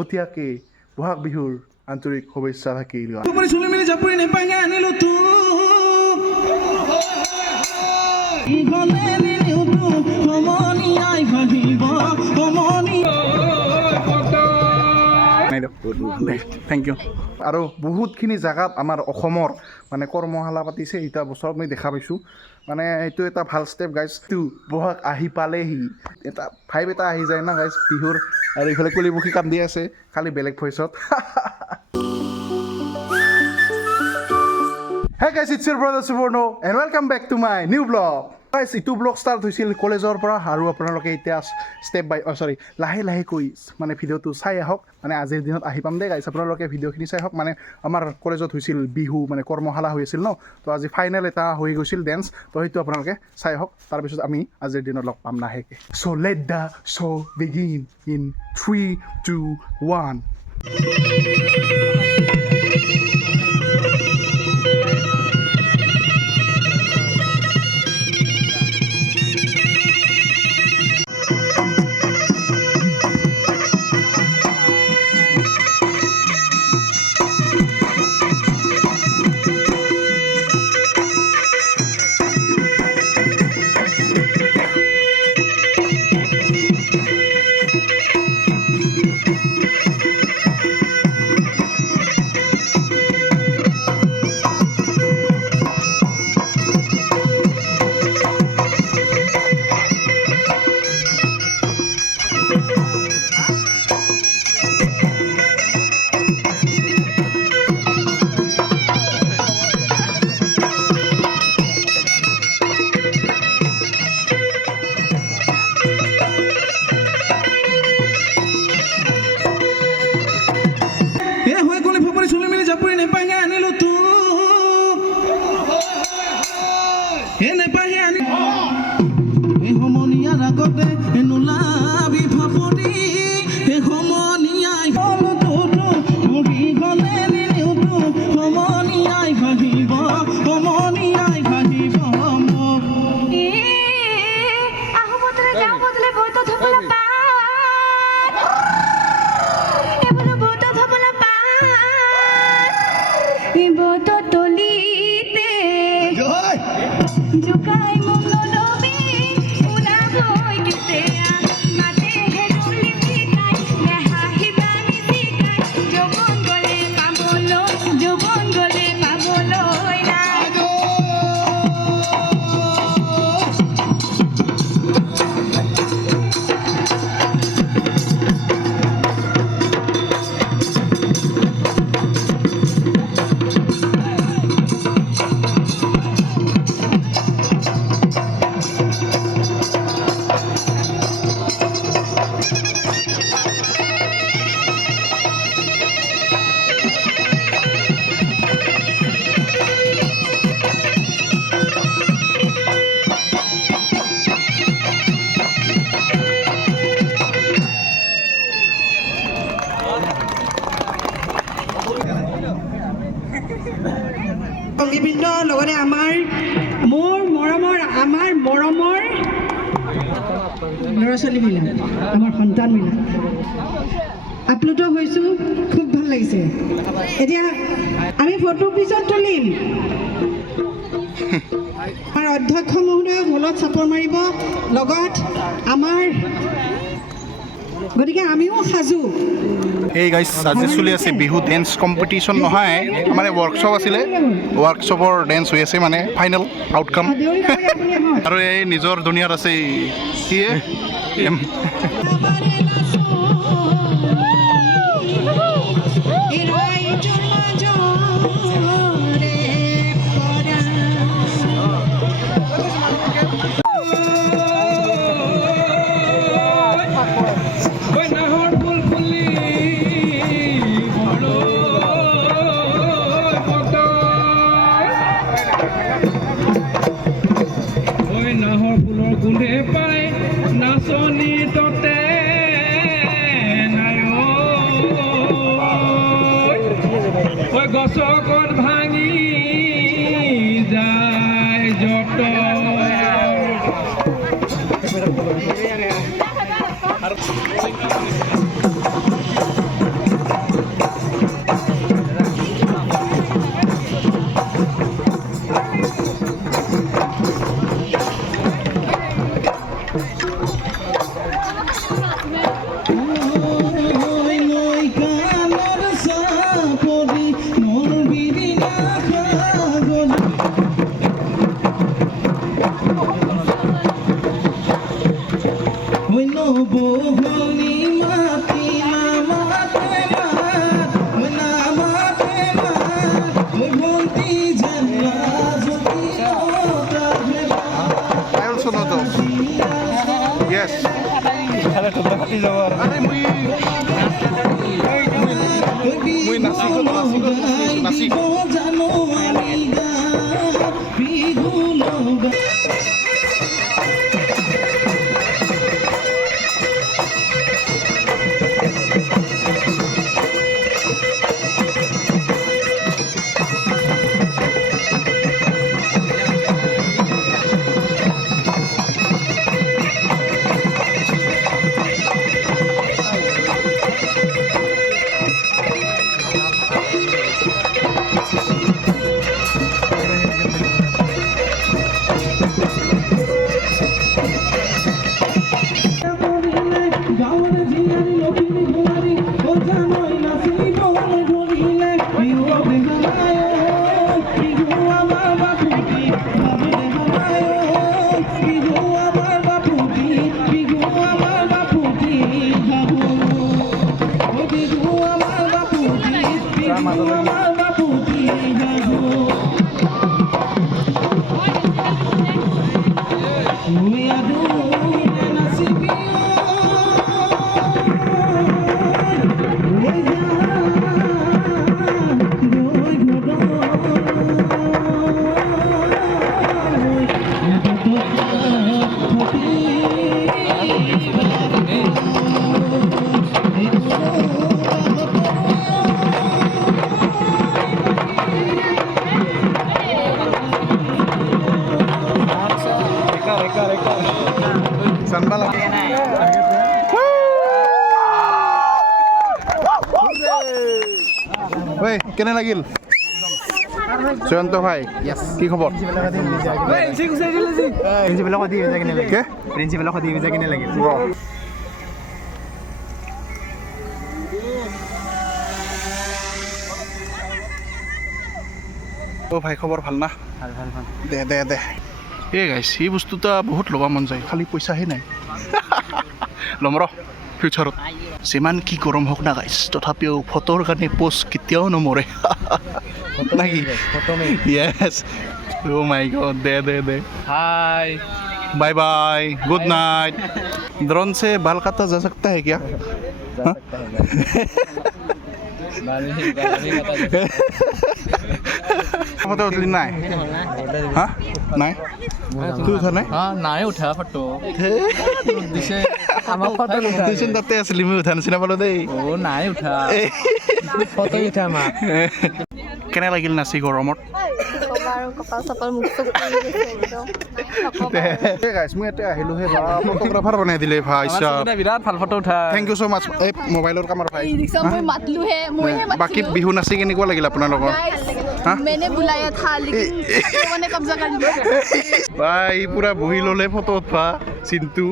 আগতীয়াকে বহাগ বিহুৰ আন্তৰিক শুভেচ্ছা থাকিল। Thank you. আৰু বহুতখিনি জেগাত আমাৰ অসমৰ মানে কৰ্মশালা পাতিছে, এতিয়া বছৰত মই দেখা পাইছোঁ। মানে এইটো এটা ভাল ষ্টেপ গাইজ। বহাগ আহি পালেহি এটা ভাইব এটা আহি যায় না গাইজ বিহুৰ। আৰু এইফালে কলিপুখী কান্দি আছে, খালি বেলেগ ভইচত। Hey guys, it's your brother Suborno and welcome back to my new vlog. Guys, ইটো ব্লগ ষ্টাৰ্ট হৈছিল কলেজৰ পৰা, আৰু আপোনালোকে এতিয়া লাহে লাহে কৈ মানে ভিডিঅ'টো চাই আহক। মানে আজিৰ দিনত আহি পাম দেই গাইছ, আপোনালোকে ভিডিঅ'খিনি চাই আহক। মানে আমাৰ কলেজত হৈছিল বিহু, মানে কৰ্মশালা হৈ আছিল ন, তো আজি ফাইনেল এটা হৈ গৈছিল ডেন্স, তো সেইটো আপোনালোকে চাই আহক। তাৰপিছত আমি আজিৰ দিনত লগ পাম লাহেকৈ। So' let the show' begin in 3, 2, 1. সংগীবৃন্দ লগতে মোৰ মৰমৰ ল'ৰা ছোৱালীবিলাক, আমাৰ সন্তানবিলাক আপ্লুত হৈছোঁ, খুব ভাল লাগিছে। এতিয়া আমি ফটো পিছত তুলিম। আমাৰ অধ্যক্ষ মহোদয়ক হলত চাপৰ মাৰিব, লগত আমাৰ, গতিকে আমিও সাজু। এই গাইজ আজি চলি আছে বিহু ডেন্স কম্পিটিশ্যন নহয়, মানে ৱৰ্কশ্বপ আছিলে, ৱৰ্কশ্বপৰ ডেন্স হৈ আছে, মানে ফাইনেল আউটকাম। আৰু এই নিজৰ দুনিয়াত আছে সিয়ে গছকত ভাঙি যায় যত মই নাচি Sanbala. Wey, কেনে লাগিল? জয়ন্ত ভাই, কি খবৰ? ও ভাই খবৰ ভাল না? দে এই গাইছ এই বস্তুটা বহুত ল'ব মন যায় খালি পইচাহে নাই ল'ম ৰ ফিউচাৰত যিমান কি গৰম হওক না গাইছ তথাপিও ফটোৰ কাৰণে পোষ্ট কেতিয়াও নমৰে নাকি য়েছ অ' মাই গড দে hi bye bye good night drone से बाल काटा जा सकता है क्या ফটো উঠলি নাই হা নাই তুই উঠা নাই নাই উঠা ফটো দিছে তুইচোন তাতে আছিলি মই উঠা নিচিনা পালো দেই নাই উঠা ফটো উঠা আমাক কেনে লাগিল নাচি গৰমত গাইছ মই ইয়াতে আহিলো হে ফটোগ্ৰাফাৰ বনাই দিলে ভাই বিৰাট ভাল ফটো উঠা থেংক ইউ ছ' মাছ এই মোবাইলৰ কামৰ ভাই मैं मतलू है मुझे বাকী বিহু নাচি কেনেকুৱা লাগিল আপোনালোকৰ मैंने बुलाया था लेकिन लोगों ने कब्जा कर लिया ভাই পুৰা বহি ল'লে ফটো উঠবা চিন্তু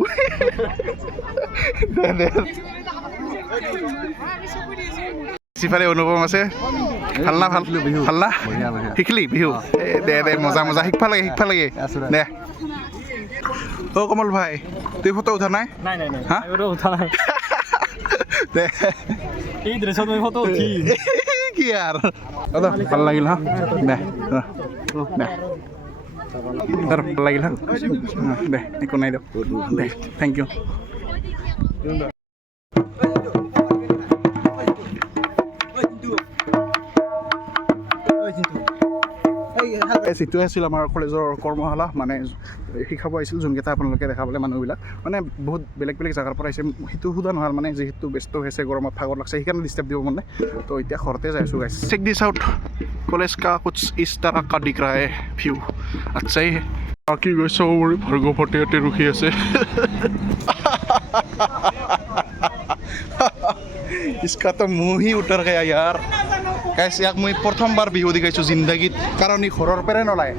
সিফালে অনুপম আছে ভাল না শিকলি বিহু দে মজা শিকবা লাগে দে অ' কমল ভাই তুই ফটো উঠা নাই হা উঠা নাই দে এই ড্ৰেছত মই ফটো উঠি কি আৰু ভাল লাগিল হা দে ভাল লাগিল হা দে একো নাই দে থেংক ইউ এইটোৱে আছিল আমাৰ কলেজৰ কৰ্মশালা মানে শিকাব আহিছিল যোনকেইটা আপোনালোকে দেখাবলৈ মানুহবিলাক মানে বহুত বেলেগ জেগাৰ পৰা আহিছে সেইটো সোধা নহয় মানে যিহেতু ব্যস্ত হৈছে গৰমত ভাগৰ লাগছে সেইকাৰণে ডিষ্টাৰ্ব দিব মানে তো এতিয়া ঘৰতে যাই আছোঁ গাইছ চেক দিছ আউট কলেজ কা কুছ ইছ तरह का दिख रहा है व्यू अच्छा ही है बाकी वैसे वो भार्गव भट्टाचार्य रुकी আছে इसका तो मुंह ही उतर गया यार গাইছ ইয়াক মই প্ৰথমবাৰ বিহু দেখাইছোঁ জিন্দগীত কাৰণ ই ঘৰৰ পৰাই নলায়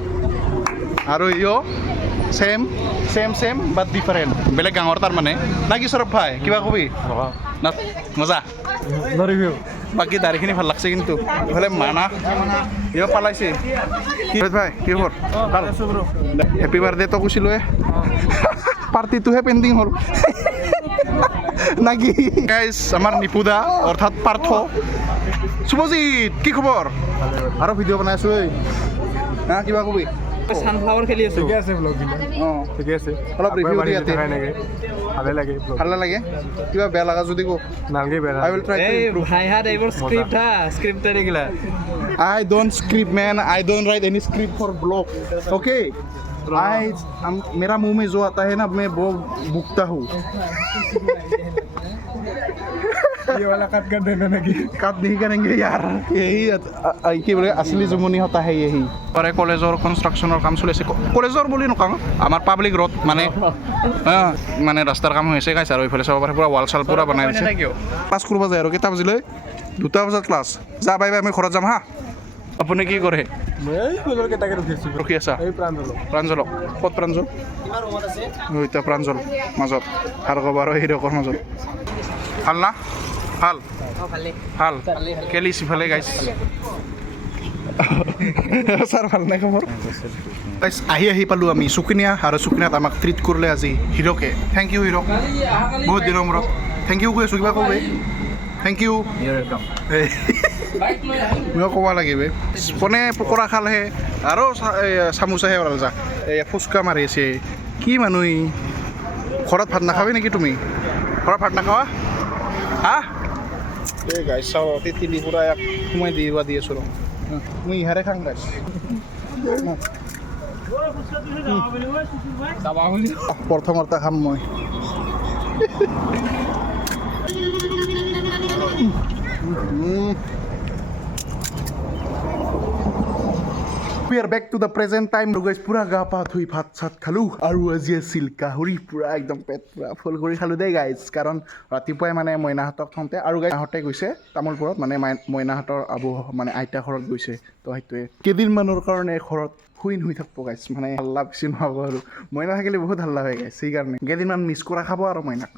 আৰু ইও চেম বাট ডিফাৰেণ্ট বেলেগ গাঁৱৰ তাৰমানে না কি সৌৰভ ভাই কিবা কবি না মজা বাকী দাড়িখিনি ভাল লাগছে কিন্তু ইফালে মানা ইও পালাইছে ভাই কি খবৰ ভাল হেপী বাৰ্থডে তো কৈছিলোৱে পাৰ্টিটোহে পেণ্ডিং হ'ল নাকি গাইছ আমাৰ নিপুদা অৰ্থাৎ পাৰ্থ শুভজিৎ কি খবৰ আৰু ভিডিঅ' বনাই আছোঁ হা কিবা কবি সানফ্লাৱাৰ খেলি আছো ঠিকে আছে ব্লগবিলাক অঁ ঠিকে আছে অলপ ৰিভিউ দি ইয়াতে এনেকৈ ভালে লাগে ব্লগ ভাল নালাগে কিবা বেয়া লগা যদি কওক নালগে বেয়া আই উইল ট্ৰাই টু ইমপ্ৰুভ ভাই হাত এইবোৰ স্ক্ৰিপ্ট হা script এৰিগিলা I don't script man I don't write any script for blog okay मेरा मुंह में जो आता है ना मैं वो भुगता हूँ ये वाला कट कर देना लगी काट नहीं करेंगे यार यही কি বলে असली जुमनी होता है यही পরে কলেজৰ কনষ্ট্ৰাকশ্যনৰ কাম চলি আছে কলেজৰ বুলি নকওঁ আমাৰ পাব্লিক ৰোড মানে মানে ৰাস্তাৰ কাম হৈ আছে গাইছ আৰু এইফালে চাব পাৰে পুৰা ৱাল চাল পুৰা বনাই আছে ক্লাছ কৰিব যায় আৰু কেইটা বাজিলৈ 2টা বজাত ক্লাছ যা বাই বাই আমি ঘৰত যাম হা আপুনি কি কৰে এই ফুলৰ কেইটাকে ৰখিছোঁ ৰখি আছা এই প্ৰাঞ্জলক প্ৰাঞ্জলক ক'ত প্ৰাঞ্জল এতিয়া প্ৰাঞ্জল মাজত আৰু ক'ব আৰু হিৰকৰ মাজত ভাল না ভাল ভাল কেলি সিফালে গাইছ ছাৰ ভাল নাই খবৰ গাইছ আহি পালোঁ আমি চুকিনীয়া আৰু চুকিনীয়াত আমাক ট্ৰিট কৰিলে আজি হিৰকে থেংক ইউ হিৰক বহুত দিনৰ মূৰত থেংক ইউ কৈ আছোঁ কিবা ক'বে থেংক ইউ মই ক'ব লাগিব কোনে পকৰা খালেহে আৰু চামোচাহে ওলাল যা এই ফুচকা মাৰি আছে কি মানুহ ঘৰত ভাত নাখাবি নেকি তুমি ঘৰত ভাত নাখাৱা হা এই গাইছ চাওঁ তিলি পূৰা এক সোমাই দি আছোঁ ৰ মই ইহাৰে খাং গাইছ প্ৰথমতে খাম মই We are back to the present time. Guys, pura gা পা ধুই ভাত চাত খালোঁ আৰু আজি আছিল গাহৰি পূৰা একদম পেট পূৰা ফুল কৰি খালোঁ দেই গাইজ কাৰণ ৰাতিপুৱাই মানে মইনাহঁতক থওঁতে আৰু গাইজ আহোঁতে গৈছে তামোলপুৰত মানে মইনাহঁতৰ আবু মানে আইতা ঘৰত গৈছে তো সেইটোৱে কেইদিনমানৰ কাৰণে ঘৰত শুই থাকিব গাইজ মানে হাল্লা বেছি নহ'ব আৰু মইনা থাকিলে বহুত হাল্লা হয় গাইজ সেইকাৰণে কেইদিনমান মিছ কৰা খাব আৰু মইনাক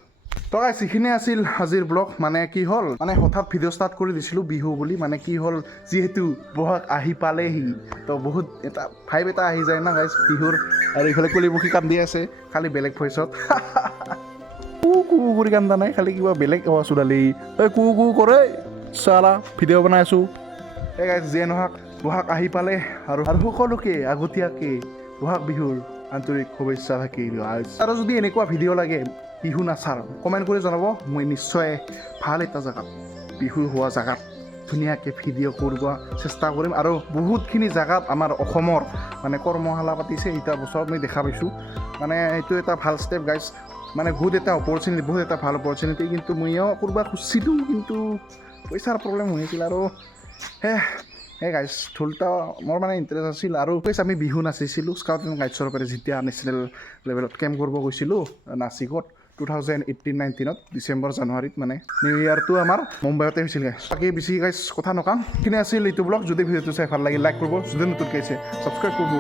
তো গাইজ এইখিনি আছিল আজিৰ ব্লগ মানে কি হ'ল মানে হঠাৎ ভিডিঅ' ষ্টাৰ্ট কৰি দিছিলোঁ বিহু বুলি মানে কি হ'ল যিহেতু বহাগ আহি পালেহি তো বহুত এটা ভাইব এটা আহি যায় না গাইজ বিহুৰ আৰু ইফালে কলিপুখি কান্দি আছে খালি বেলেগ ভইচত কু কৰি কান্দা নাই খালি কিবা বেলেগ চোলালি এই কু কৰে চালা ভিডিঅ' বনাই আছোঁ এই গাইজ যিয়ে নহওক বহাগ আহি পালে আৰু সকলোকে আগতীয়াকৈ বহাগ বিহুৰ আন্তৰিক শুভেচ্ছা থাকিল আৰু যদি এনেকুৱা ভিডিঅ' লাগে বিহু নাচাৰ কমেণ্ট কৰি জনাব মই নিশ্চয় ভাল এটা জেগাত বিহু হোৱা জেগাত ধুনীয়াকৈ ভিডিঅ' কৰিব চেষ্টা কৰিম আৰু বহুতখিনি জেগাত আমাৰ অসমৰ মানে কৰ্মশালা পাতিছে এতিয়া বছৰত মই দেখা পাইছোঁ মানে এইটো এটা ভাল ষ্টেপ গাইজ মানে বহুত এটা অপৰচুনিটি বহুত এটা ভাল অপৰচুনিটি কিন্তু ময়ো কৰিব খুজিছিলোঁ কিন্তু পইচাৰ প্ৰব্লেম হৈ আছিল আৰু এই গাইজ ঢোলটা মোৰ মানে ইণ্টাৰেষ্ট আছিল আৰু আমি বিহু নাচিছিলোঁ স্কাউট এণ্ড গাইডছৰ পৰা যেতিয়া নেশ্যনেল লেভেলত কেম্প কৰিব গৈছিলোঁ নাচিকত 2018-19 ডিচেম্বৰ জানুৱাৰীত মানে নিউ ইয়েৰটো আমাৰ মুম্বাইতে হৈছিল গাইজ বাকী বেছি গাইজ কথা নকাম সেইখিনি আছিল এইটো ব্লগ যদি ভিডিঅ'টো চাই ভাল লাগিল লাইক কৰিব যদি নতুনকৈ আছে ছাবস্ক্ৰাইব কৰিব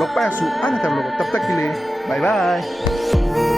লগ পাই আছোঁ আন এটা ব্লগত তাক দিলে বাই বাই